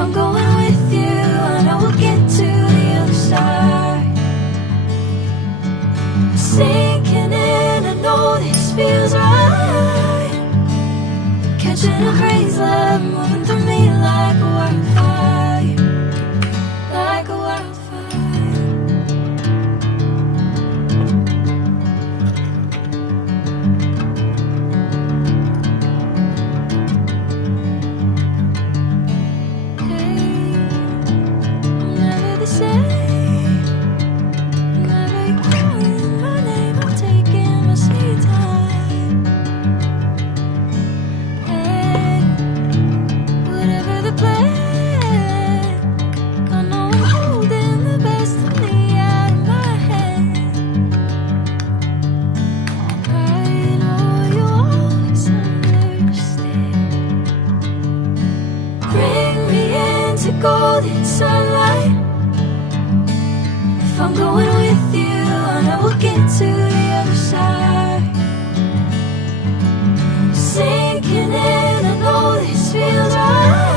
I'm going with you, I know we'll get to the other side. Sinking in, I know this feels right. Catching a crazy love, moving through me like a wildfire, like a wildfire. Golden sunlight. If I'm going with you, I know we'll get to the other side. Sinking in, I know this feels right.